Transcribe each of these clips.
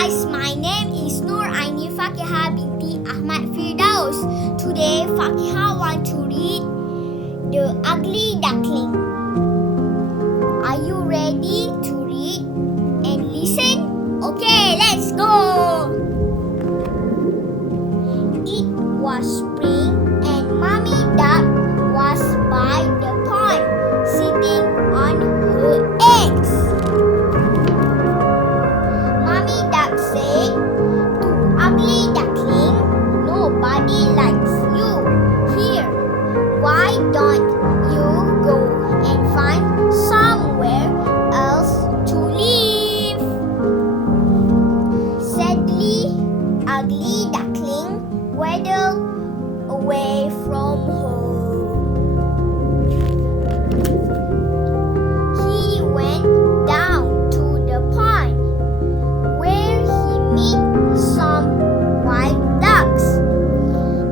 guys, my name is Nur Aini Fakiha binti Ahmad Firdaus. Today Fakiha want to read The Ugly Duckling. Are you ready to read and listen? Okay, let's go! It was spring and Mommy Duck was by the pond, sitting on her eggs. Mommy Duck said to Ugly Duckling, "Nobody likes you here. Why don't you go and find somewhere else to live?" Sadly, Ugly Duckling waddled away from home. He went down to the pond, where he met some white ducks.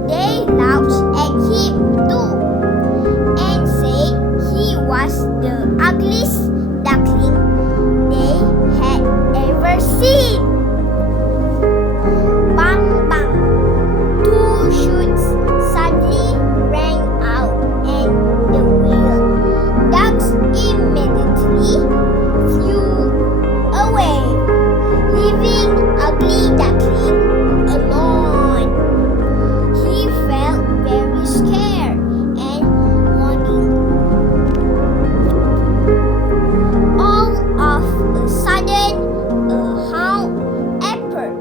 They laughed at him too, and said he was the ugliest duckling they had ever seen. Bang bang! Two shoots suddenly rang out, and the wild ducks immediately flew away, leaving Ugly Duckling alone. He felt very scared and lonely. All of a sudden, a hound appeared.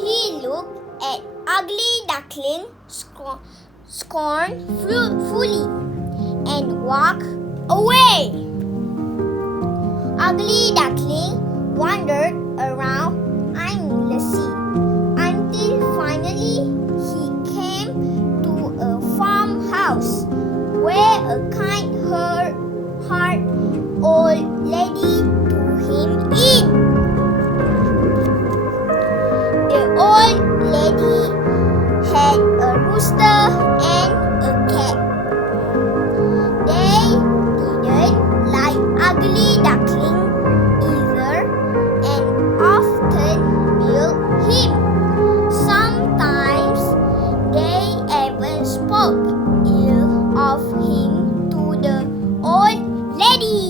He looked at Ugly Duckling scornfully and walked away. Ugly Duckling wandered around aimlessly until finally he came to a farmhouse where a kind-hearted old lady drew him in. The old lady had a rooster and a cat. They didn't like Ugly Duckling either and often billed him. Sometimes they even spoke ill of him to the old lady.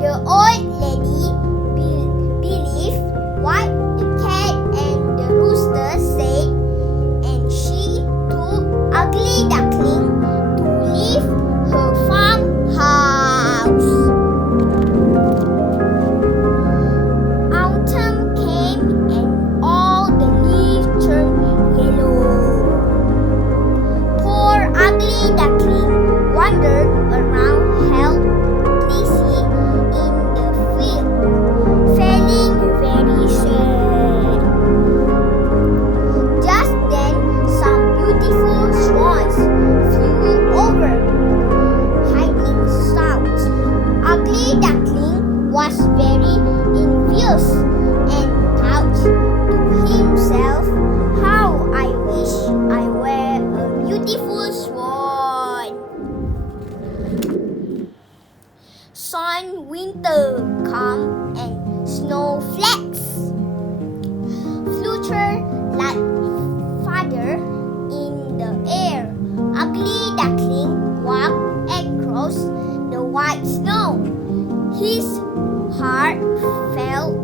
The old lady believed what the cat and the rooster said, and she took Ugly Duckling to leave her farmhouse. Autumn came and all the leaves turned yellow. Poor Ugly Duckling wandered around helplessly in the field, feeling very sad. Just then, some beautiful swans flew over, hiding sounds. Ugly Duckling was very envious and thought to himself, "How I wish I were a beautiful swan." Soon winter came and snowflakes fluttered like feathers in the air. Ugly Duckling walked across the white snow. His heart felt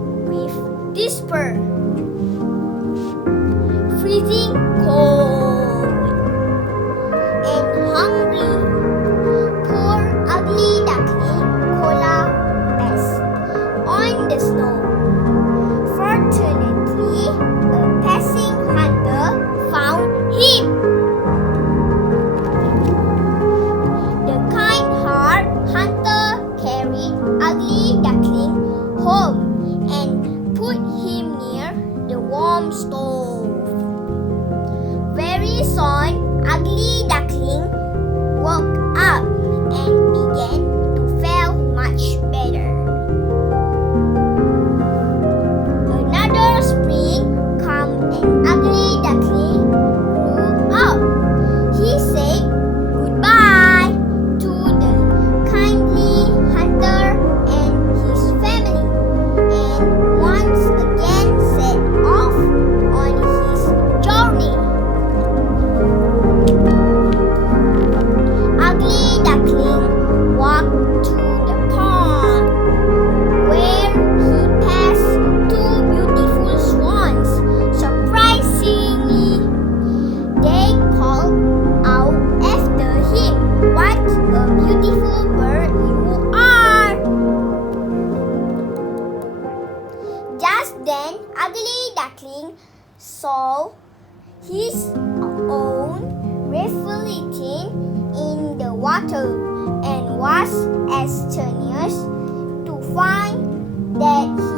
Just then, Ugly Duckling saw his own reflection in the water and was astonished to find that